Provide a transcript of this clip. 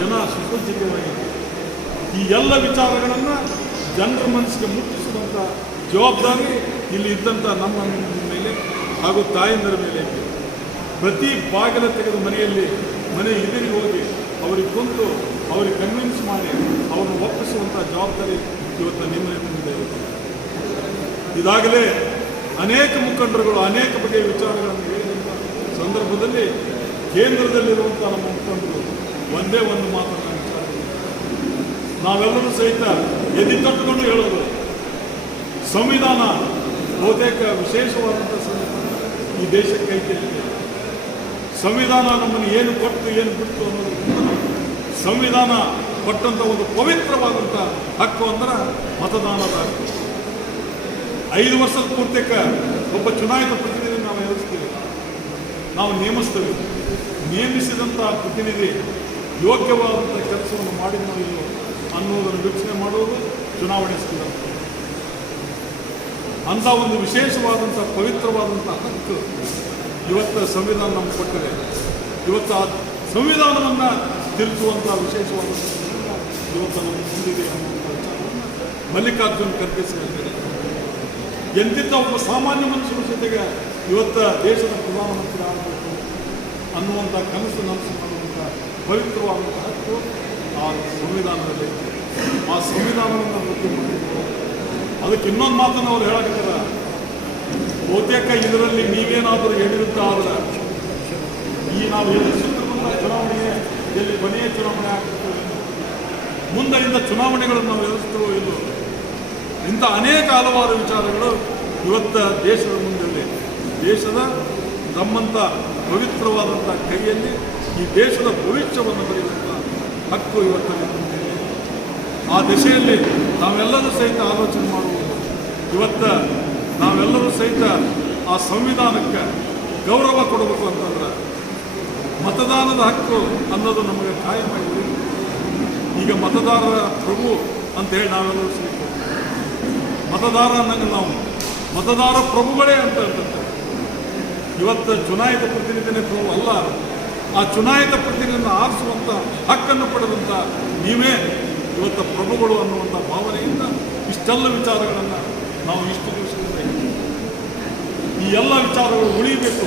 ಜನ ಸುಸಜ್ಜಿತವಾಗಿದೆ ಈ ಎಲ್ಲ ವಿಚಾರಗಳನ್ನು ಜನರ ಮನಸ್ಸಿಗೆ ಮುಟ್ಟಿಸುವಂಥ ಜವಾಬ್ದಾರಿ ಇಲ್ಲಿ ಇದ್ದಂಥ ನಮ್ಮ ಮೇಲೆ ಹಾಗೂ ತಾಯಂದರ ಮೇಲೆ ಇದೆ. ಪ್ರತಿ ಬಾಗಿಲ ತೆಗೆದ ಮನೆಯಲ್ಲಿ ಮನೆ ಇದಿರಿ ಹೋಗಿ ಅವರಿಗೆ ಕುಂತು ಅವರಿಗೆ ಕನ್ವಿನ್ಸ್ ಮಾಡಿ ಅವರನ್ನು ಒಪ್ಪಿಸುವಂಥ ಜವಾಬ್ದಾರಿ ಇವತ್ತು ನಿಮ್ಮ ಮುಂದೆ ಇದೆ. ಇದಾಗಲೇ ಅನೇಕ ಮುಖಂಡರುಗಳು ಅನೇಕ ಬಗೆಯ ವಿಚಾರಗಳನ್ನು ಹೇಳಿದಂಥ ಸಂದರ್ಭದಲ್ಲಿ ಕೇಂದ್ರದಲ್ಲಿರುವಂಥ ನಮ್ಮ ಮುಖಂಡರು ಒಂದೇ ಒಂದು ಮಾತು ನಾವೆಲ್ಲರೂ ಸಹಿತ ಎದಿ ತಟ್ಟುಕೊಂಡು ಹೇಳೋದು, ಸಂವಿಧಾನ ಬಹುತೇಕ ವಿಶೇಷವಾದಂಥ ಸಂವಿಧಾನ ಈ ದೇಶಕ್ಕೆ ಐತಿಹ್ಯ. ಸಂವಿಧಾನ ನಮ್ಮನ್ನು ಏನು ಕೊಟ್ಟು, ಏನು ಬಿಡ್ತು ಅನ್ನೋದು ಸಂವಿಧಾನ ಕೊಟ್ಟಂಥ ಒಂದು ಪವಿತ್ರವಾದಂಥ ಹಕ್ಕು ಅಂದ್ರೆ ಮತದಾನದ ಹಕ್ಕು. ಐದು ವರ್ಷದ ಪೂರ್ತಿಕ ಒಬ್ಬ ಚುನಾಯಿತ ಪ್ರತಿನಿಧಿ ನಾವು ಎದುರಿಸ್ತೀವಿ. ನಾವು ನೇಮಿಸ್ತೇವೆ. ನೇಮಿಸಿದಂಥ ಪ್ರತಿನಿಧಿ ಯೋಗ್ಯವಾದಂಥ ಕೆಲಸವನ್ನು ಮಾಡಿದ್ನೋ ಇಲ್ಲೋ ಅನ್ನೋದನ್ನು ವೀಕ್ಷಣೆ ಮಾಡುವುದು ಚುನಾವಣೆ ಸಂದರ್ಭ. ಅಂಥ ಒಂದು ವಿಶೇಷವಾದಂಥ ಪವಿತ್ರವಾದಂಥ ಹಕ್ಕು ಇವತ್ತು ಸಂವಿಧಾನ ನಮ್ಗೆ ಕೊಟ್ಟಿದೆ ಇವತ್ತು ಆ ಸಂವಿಧಾನವನ್ನು ತಿರುಚುವಂಥ ವಿಶೇಷವಾದಂಥ ಇವತ್ತು ನಮ್ಮ ಮುಂದಿದೆ ಅನ್ನುವಂಥ ವಿಚಾರವನ್ನು ಮಲ್ಲಿಕಾರ್ಜುನ್ ಖರ್ಗೆ ಹೇಳಿದ್ದಾರೆ. ಎಂತಿದ್ದ ಒಬ್ಬ ಸಾಮಾನ್ಯ ಮನುಷ್ಯನ ಜೊತೆಗೆ ಇವತ್ತ ದೇಶದ ಪ್ರಧಾನಮಂತ್ರಿ ಆಗಬೇಕು ಅನ್ನುವಂಥ ಕನಸು ನನಸು ಮಾಡುವಂಥ ಪವಿತ್ರವಾದಂಥ ಹಕ್ಕು ಆ ಸಂವಿಧಾನದಲ್ಲಿ. ಆ ಸಂವಿಧಾನವನ್ನು ವೃತ್ತಿ ಮಾಡಿದ್ರು ಅದಕ್ಕೆ ಇನ್ನೊಂದು ಮಾತನ್ನು ಅವ್ರು ಹೇಳಕತ್ತಾರ. ಬಹುತೇಕ ಇದರಲ್ಲಿ ನೀವೇನಾದರೂ ಹೇಳಿರುತ್ತಾ ಆದ್ರೆ, ಈ ನಾವು ಎದುರಿಸುತ್ತಿರುವಂಥ ಚುನಾವಣೆಗೆ ಇಲ್ಲಿ ಕೊನೆಯ ಚುನಾವಣೆ ಆಗ್ತಿತ್ತು ಮುಂದರಿಂದ ಚುನಾವಣೆಗಳನ್ನು ನಾವು ಎದುರಿಸ್ತೇವೋ ಇಲ್ಲೋ ಇಂಥ ಅನೇಕ ಹಲವಾರು ವಿಚಾರಗಳು ಇವತ್ತ ದೇಶದ ಮುಂದೆ ದೇಶದ ನಮ್ಮಂಥ ಪವಿತ್ರವಾದಂಥ ಕೈಯಲ್ಲಿ ಈ ದೇಶದ ಭವಿಷ್ಯವನ್ನು ಬರೆಯುವಂಥ ಹಕ್ಕು ಇವತ್ತು ನಮ್ಮ ಮುಂದೆ ಇದೆ. ಆ ದಿಸೆಯಲ್ಲಿ ನಾವೆಲ್ಲರೂ ಸಹಿತ ಆಲೋಚನೆ ಮಾಡುವುದು ಇವತ್ತ ನಾವೆಲ್ಲರೂ ಸಹಿತ ಆ ಸಂವಿಧಾನಕ್ಕೆ ಗೌರವ ಕೊಡಬೇಕು ಅಂತಂದ್ರೆ ಮತದಾನದ ಹಕ್ಕು ಅನ್ನೋದು ನಮಗೆ ಕಾಯಮಾಗಿದೆ. ಈಗ ಮತದಾರರ ಪ್ರಭು ಅಂತ ಹೇಳಿ ನಾವೆಲ್ಲರೂ ಸಹಿತ ಮತದಾರ ಅನ್ನಂಗೆ ನಾವು ಮತದಾರ ಪ್ರಭುಗಳೇ ಅಂತ ಅಂತ ಇವತ್ತು ಚುನಾಯಿತ ಪ್ರತಿನಿಧಿನೇ ಪ್ರಭು ಅಲ್ಲ ಆ ಚುನಾಯಿತ ಪ್ರತಿನಿಧಿಯನ್ನು ಆರಿಸುವಂಥ ಹಕ್ಕನ್ನು ಪಡೆದಂಥ ನೀವೇ ಇವತ್ತು ಪ್ರಭುಗಳು ಅನ್ನುವಂಥ ಭಾವನೆಯಿಂದ ಇಷ್ಟೆಲ್ಲ ವಿಚಾರಗಳನ್ನು ನಾವು ಇಷ್ಟು ದಿವಸದಿಂದ. ಈ ಎಲ್ಲ ವಿಚಾರಗಳು ಉಳಿಯಬೇಕು